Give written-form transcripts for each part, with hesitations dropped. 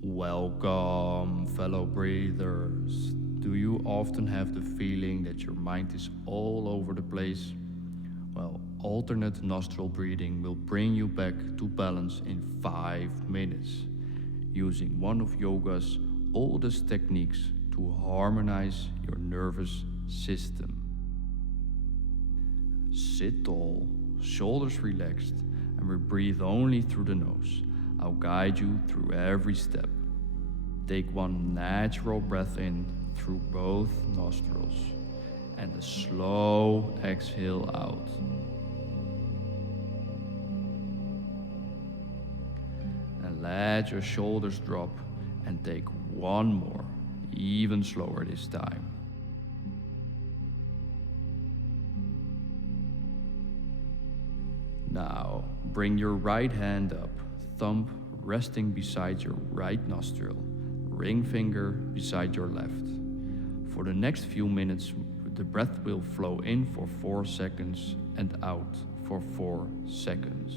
Welcome, fellow breathers. Do you often have the feeling that your mind is all over the place? Well, alternate nostril breathing will bring you back to balance in 5 minutes, using one of yoga's oldest techniques to harmonize your nervous system. Sit tall, shoulders relaxed, and we breathe only through the nose. I'll guide you through every step. Take one natural breath in through both nostrils and a slow exhale out. And let your shoulders drop and take one more, even slower this time. Now, bring your right hand up, thumb resting beside your right nostril, ring finger beside your left. For the next few minutes, the breath will flow in for 4 seconds and out for 4 seconds.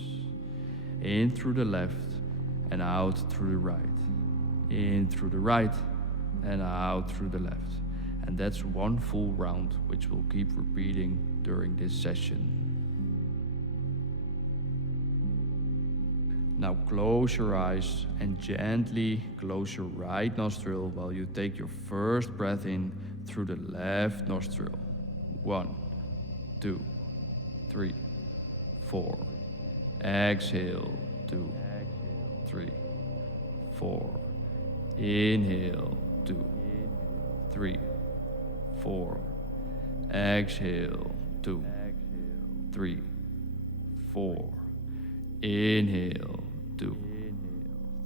In through the left and out through the right. In through the right and out through the left. And that's one full round, which we'll keep repeating during this session. Now close your eyes and gently close your right nostril while you take your first breath in through the left nostril. 1, 2, 3, 4. Exhale, 2, 3, 4. Inhale, 2, 3, 4. Exhale, 2, 3, 4. Inhale, 2,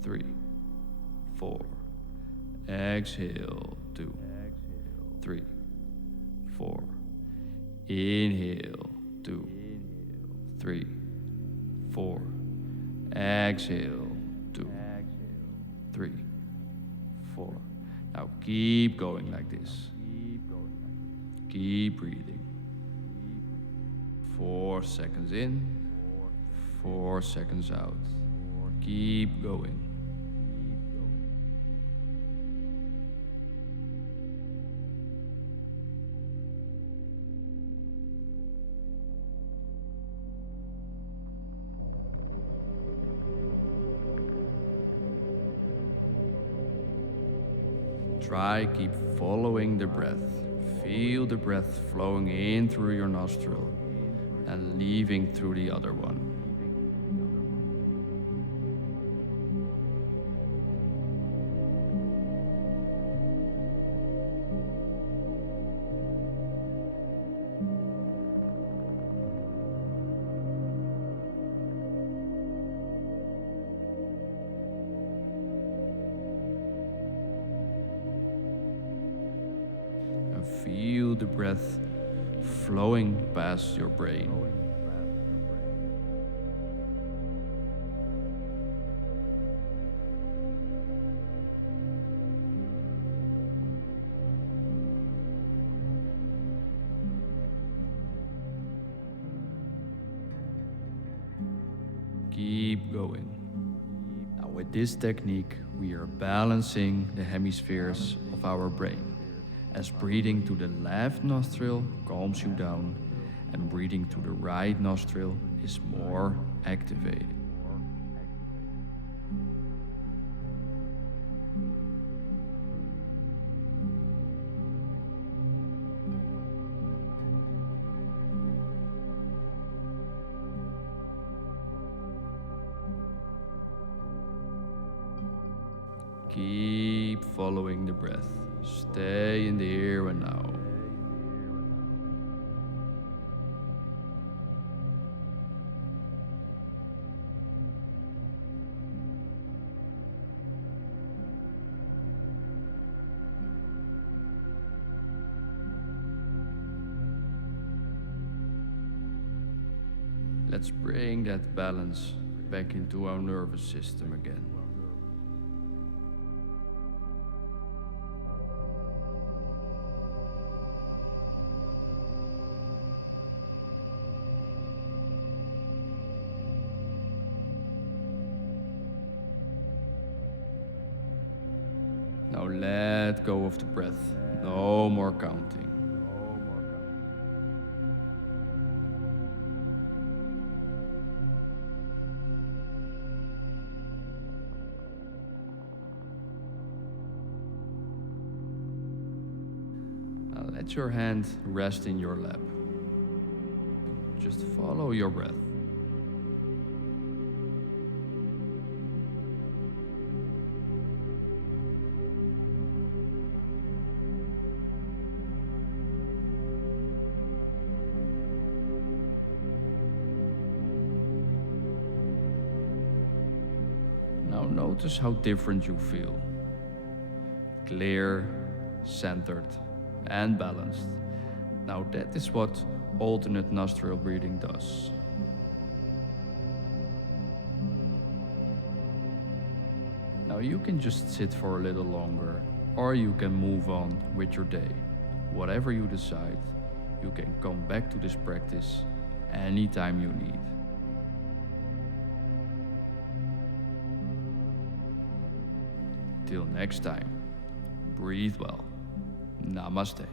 3, 4. Exhale, 2, 3, 4. Inhale, 2, 3, 4. Exhale, 2, 3, 4. Now keep going like this. Keep breathing. 4 seconds in, 4 seconds out. Keep going. Try keep following the breath. Feel the breath flowing in through your nostril and leaving through the other one. Feel the breath flowing past your brain. Keep going. Now with this technique, we are balancing the hemispheres of our brain, as breathing to the left nostril calms you down and breathing to the right nostril is more activating. Keep following the breath. Stay in the here and now. Let's bring that balance back into our nervous system again. Now let go of the breath. No more counting. Now let your hand rest in your lap. Just follow your breath. Now notice how different you feel. Clear, centered, and balanced. Now that is what alternate nostril breathing does. Now you can just sit for a little longer, or you can move on with your day. Whatever you decide, you can come back to this practice anytime you need. Till next time, breathe well. Namaste.